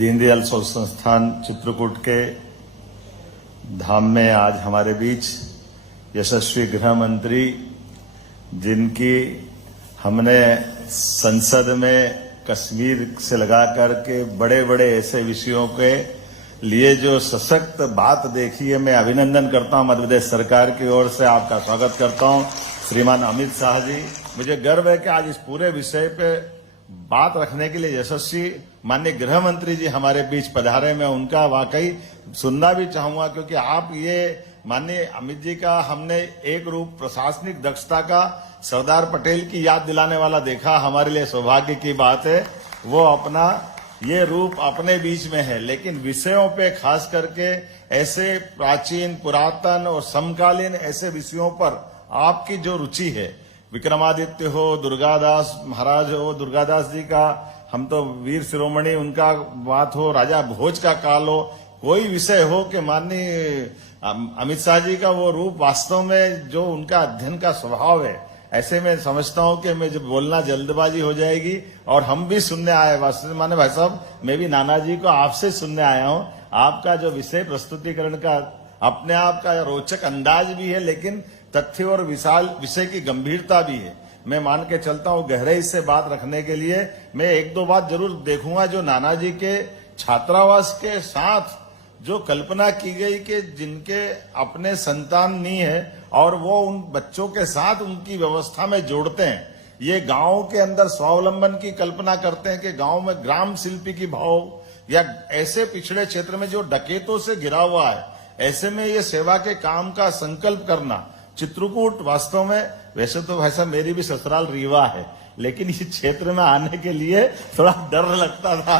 दीनदयाल शोध संस्थान चित्रकूट के धाम में आज हमारे बीच यशस्वी गृह मंत्री, जिनकी हमने संसद में कश्मीर से लगा करके बड़े बड़े ऐसे विषयों के लिए जो सशक्त बात देखी है, मैं अभिनंदन करता हूं। मध्य प्रदेश सरकार की ओर से आपका स्वागत करता हूं। श्रीमान अमित शाह जी, मुझे गर्व है कि आज इस पूरे विषय पे बात रखने के लिए यशस्वी माननीय गृह मंत्री जी हमारे बीच पधारे। मैं उनका वाकई सुनना भी चाहूंगा, क्योंकि आप ये माननीय अमित जी का हमने एक रूप प्रशासनिक दक्षता का सरदार पटेल की याद दिलाने वाला देखा। हमारे लिए सौभाग्य की बात है वो अपना ये रूप अपने बीच में है, लेकिन विषयों पे खास करके ऐसे प्राचीन, पुरातन और समकालीन ऐसे विषयों पर आपकी जो रुचि है, विक्रमादित्य हो, दुर्गादास महाराज हो, दुर्गादास जी का हम तो वीर शिरोमणि उनका बात हो, राजा भोज का काल हो, कोई विषय हो कि माननीय अमित शाह जी का वो रूप वास्तव में जो उनका अध्ययन का स्वभाव है, ऐसे में समझता हूं कि मैं जब बोलना जल्दबाजी हो जाएगी और हम भी सुनने आए। वास्तव माने भाई साहब, मैं भी नाना जी को आपसे सुनने आया हूं। आपका जो विषय प्रस्तुतिकरण का अपने आप का रोचक अंदाज भी है, लेकिन तथ्य और विशाल विषय की गंभीरता भी है। मैं मान के चलता हूं गहराई से बात रखने के लिए मैं एक दो बात जरूर देखूंगा। जो नाना जी के छात्रावास के साथ जो कल्पना की गई कि जिनके अपने संतान नहीं है और वो उन बच्चों के साथ उनकी व्यवस्था में जोड़ते हैं, ये गांव के अंदर स्वावलंबन की कल्पना करते हैं कि गांव में ग्राम शिल्पी की भाव, या ऐसे पिछड़े क्षेत्र में जो डकैतों से घिरा हुआ है, ऐसे में ये सेवा के काम का संकल्प करना। चित्रकूट वास्तव में, वैसे तो भाई साहब मेरी भी ससुराल रीवा है, लेकिन इस क्षेत्र में आने के लिए थोड़ा डर लगता था,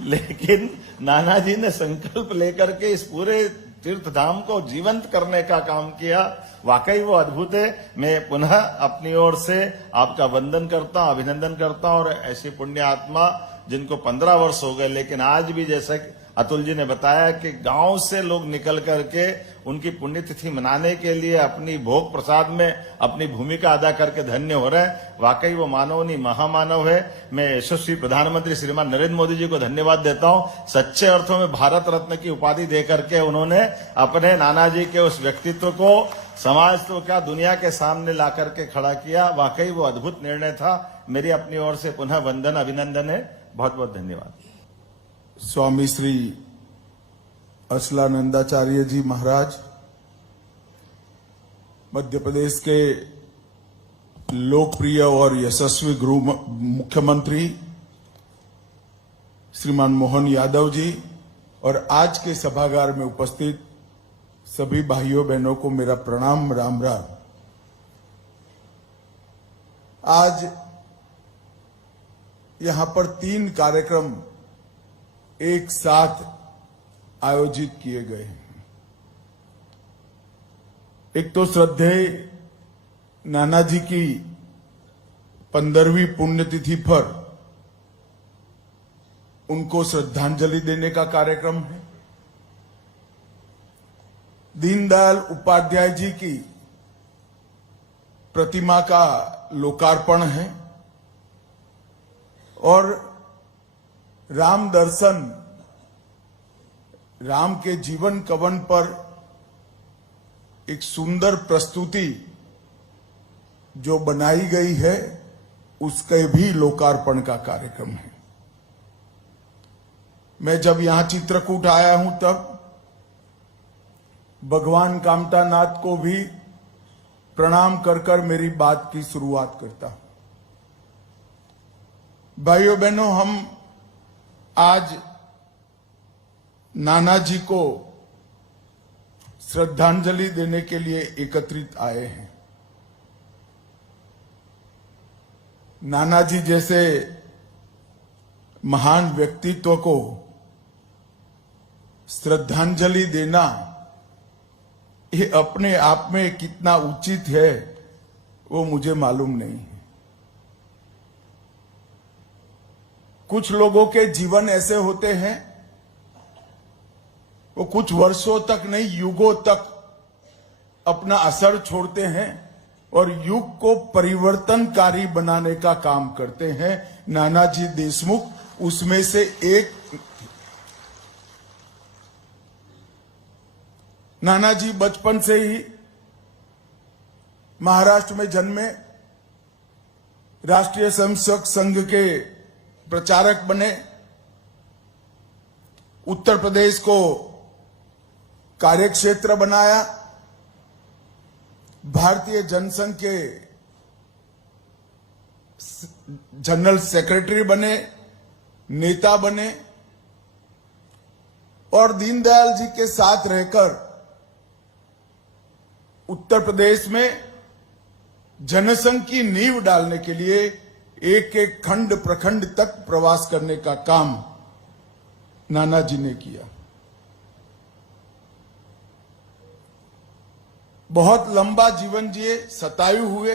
लेकिन नाना जी ने संकल्प लेकर के इस पूरे तीर्थ धाम को जीवंत करने का काम किया। वाकई वो अद्भुत है। मैं पुनः अपनी ओर से आपका वंदन करता हूं, अभिनंदन करता हूं। और ऐसी पुण्य आत्मा जिनको 15 वर्ष हो गए, लेकिन आज भी जैसे अतुल जी ने बताया कि गांव से लोग निकल करके उनकी पुण्यतिथि मनाने के लिए अपनी भोग प्रसाद में अपनी भूमिका अदा करके धन्य हो रहे हैं। वाकई वो मानव नहीं महामानव है। मैं यशस्वी प्रधानमंत्री श्रीमान नरेंद्र मोदी जी को धन्यवाद देता हूं। सच्चे अर्थों में भारत रत्न की उपाधि दे करके उन्होंने अपने नाना जी के उस व्यक्तित्व को समाज तो क्या दुनिया के सामने ला करके खड़ा किया। वाकई वो अद्भुत निर्णय था। मेरी अपनी ओर से पुनः वंदन, अभिनंदन है। बहुत बहुत धन्यवाद। स्वामी श्री असलानंदाचार्य जी महाराज, मध्य प्रदेश के लोकप्रिय और यशस्वी गृह मुख्यमंत्री श्रीमान मोहन यादव जी, और आज के सभागार में उपस्थित सभी भाइयों बहनों को मेरा प्रणाम, राम राम। आज यहां पर 3 कार्यक्रम एक साथ आयोजित किए गए हैं। एक तो श्रद्धेय नाना जी की 15वीं पुण्यतिथि पर उनको श्रद्धांजलि देने का कार्यक्रम है। दीनदयाल उपाध्याय जी की प्रतिमा का लोकार्पण है और राम दर्शन, राम के जीवन कवन पर एक सुंदर प्रस्तुति जो बनाई गई है, उसके भी लोकार्पण का कार्यक्रम है। मैं जब यहां चित्रकूट आया हूं तब भगवान कामतानाथ को भी प्रणाम कर मेरी बात की शुरुआत करता हूं। भाइयों बहनों, हम आज नाना जी को श्रद्धांजलि देने के लिए एकत्रित आए हैं। नाना जी जैसे महान व्यक्तित्व को श्रद्धांजलि देना ये अपने आप में कितना उचित है वो मुझे मालूम नहीं है। कुछ लोगों के जीवन ऐसे होते हैं, वो कुछ वर्षों तक नहीं युगों तक अपना असर छोड़ते हैं और युग को परिवर्तनकारी बनाने का काम करते हैं। नानाजी देशमुख उसमें से एक नानाजी बचपन से ही महाराष्ट्र में जन्मे, राष्ट्रीय स्वयंसेवक संघ के प्रचारक बने, उत्तर प्रदेश को कार्यक्षेत्र बनाया, भारतीय जनसंघ के जनरल सेक्रेटरी बने, नेता बने और दीनदयाल जी के साथ रहकर उत्तर प्रदेश में जनसंघ की नींव डालने के लिए एक एक खंड प्रखंड तक प्रवास करने का काम नानाजी ने किया। बहुत लंबा जीवन जिए, शतायु हुए,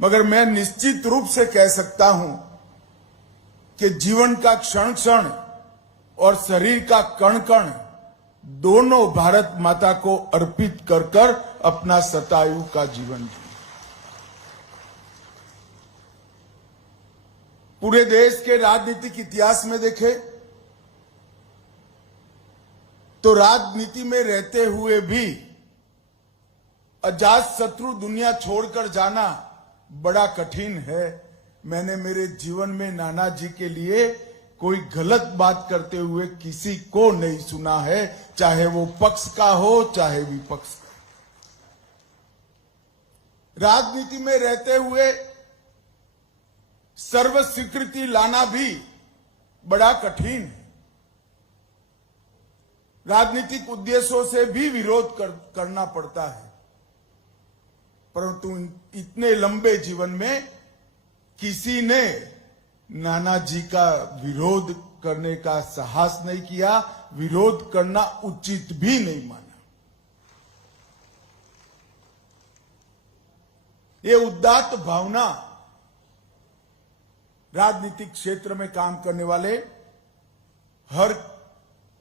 मगर मैं निश्चित रूप से कह सकता हूं कि जीवन का क्षण क्षण और शरीर का कण कण दोनों भारत माता को अर्पित कर कर अपना शतायु का जीवन जिए। पूरे देश के राजनीतिक इतिहास में देखें तो राजनीति में रहते हुए भी अजात शत्रु दुनिया छोड़कर जाना बड़ा कठिन है। मैंने मेरे जीवन में नानाजी के लिए कोई गलत बात करते हुए किसी को नहीं सुना है, चाहे वो पक्ष का हो चाहे विपक्ष का। राजनीति में रहते हुए सर्व स्वीकृति लाना भी बड़ा कठिन है। राजनीतिक उद्देश्यों से भी विरोध करना पड़ता है, परंतु इतने लंबे जीवन में किसी ने नानाजी का विरोध करने का साहस नहीं किया, विरोध करना उचित भी नहीं माना। ये उदात्त भावना राजनीतिक क्षेत्र में काम करने वाले हर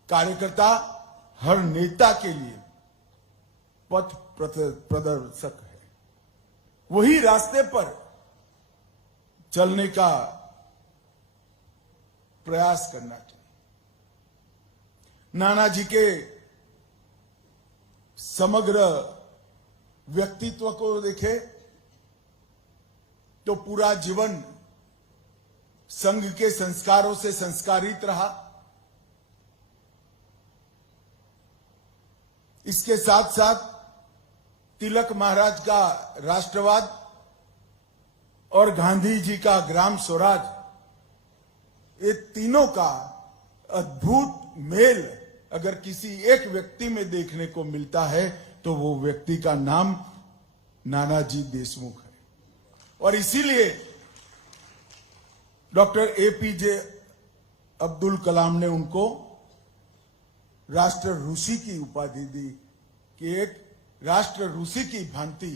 कार्यकर्ता, हर नेता के लिए पथ प्रदर्शक है। वही रास्ते पर चलने का प्रयास करना चाहिए। नानाजी के समग्र व्यक्तित्व को देखें तो पूरा जीवन संघ के संस्कारों से संस्कारित रहा। इसके साथ साथ तिलक महाराज का राष्ट्रवाद और गांधी जी का ग्राम स्वराज, ये तीनों का अद्भुत मेल अगर किसी एक व्यक्ति में देखने को मिलता है तो वो व्यक्ति का नाम नानाजी देशमुख है। और इसीलिए डॉक्टर एपीजे अब्दुल कलाम ने उनको राष्ट्र ऋषि की उपाधि दी कि एक राष्ट्र ऋषि की भांति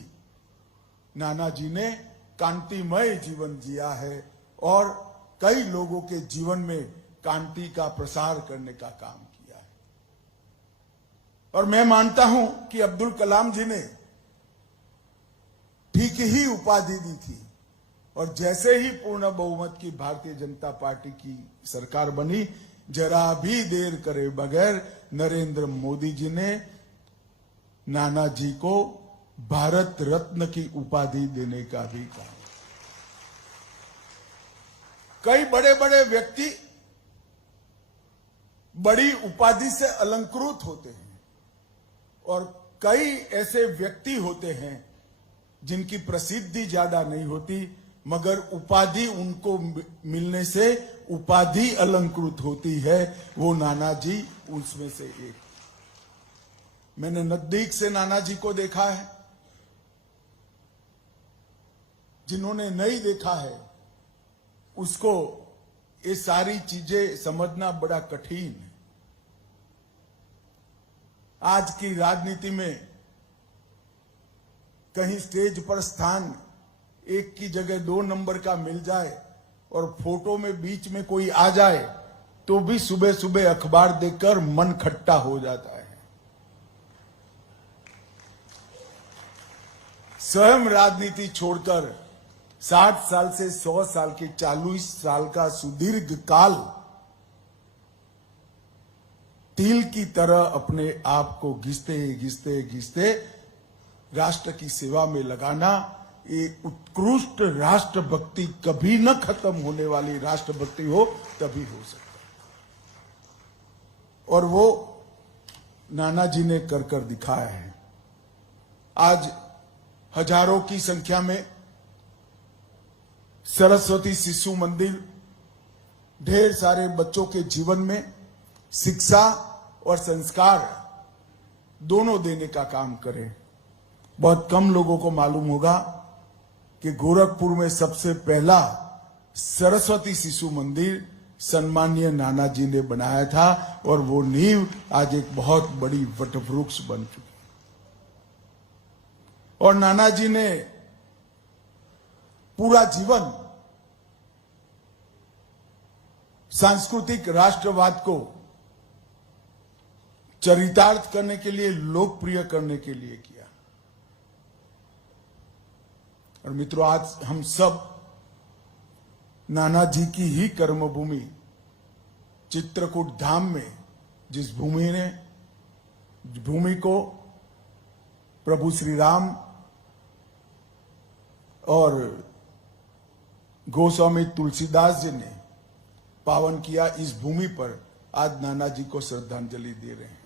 नानाजी ने कांतिमय जीवन जिया है और कई लोगों के जीवन में कांति का प्रसार करने का काम किया है। और मैं मानता हूं कि अब्दुल कलाम जी ने ठीक ही उपाधि दी थी और जैसे ही पूर्ण बहुमत की भारतीय जनता पार्टी की सरकार बनी, जरा भी देर करे बगैर नरेंद्र मोदी जी ने नानाजी को भारत रत्न की उपाधि देने का भी कहा। कई बड़े बड़े व्यक्ति बड़ी उपाधि से अलंकृत होते हैं और कई ऐसे व्यक्ति होते हैं जिनकी प्रसिद्धि ज्यादा नहीं होती मगर उपाधि उनको मिलने से उपाधि अलंकृत होती है। वो नानाजी उसमें से एक। मैंने नजदीक से नानाजी को देखा है, जिन्होंने नहीं देखा है उसको ये सारी चीजें समझना बड़ा कठिन है। आज की राजनीति में कहीं स्टेज पर स्थान एक की जगह 2 नंबर का मिल जाए और फोटो में बीच में कोई आ जाए तो भी सुबह सुबह अखबार देखकर मन खट्टा हो जाता है। स्वयं राजनीति छोड़कर 60 साल से 100 साल के 40 साल का सुदीर्घ काल तिल की तरह अपने आप को घिसते घिसते घिसते राष्ट्र की सेवा में लगाना, ये उत्कृष्ट राष्ट्रभक्ति कभी न खत्म होने वाली राष्ट्रभक्ति हो तभी हो सकता है। और वो नाना जी ने कर कर दिखाया है। आज हजारों की संख्या में सरस्वती शिशु मंदिर ढेर सारे बच्चों के जीवन में शिक्षा और संस्कार दोनों देने का काम करे। बहुत कम लोगों को मालूम होगा कि गोरखपुर में सबसे पहला सरस्वती शिशु मंदिर सम्मानीय नाना जी ने बनाया था और वो नींव आज एक बहुत बड़ी वटवृक्ष बन चुकी। और नाना जी ने पूरा जीवन सांस्कृतिक राष्ट्रवाद को चरितार्थ करने के लिए, लोकप्रिय करने के लिए किया। और मित्रों, आज हम सब नाना जी की ही कर्मभूमि चित्रकूट धाम में, जिस भूमि को प्रभु श्री राम और गोस्वामी तुलसीदास जी ने पावन किया, इस भूमि पर आज नाना जी को श्रद्धांजलि दे रहे हैं।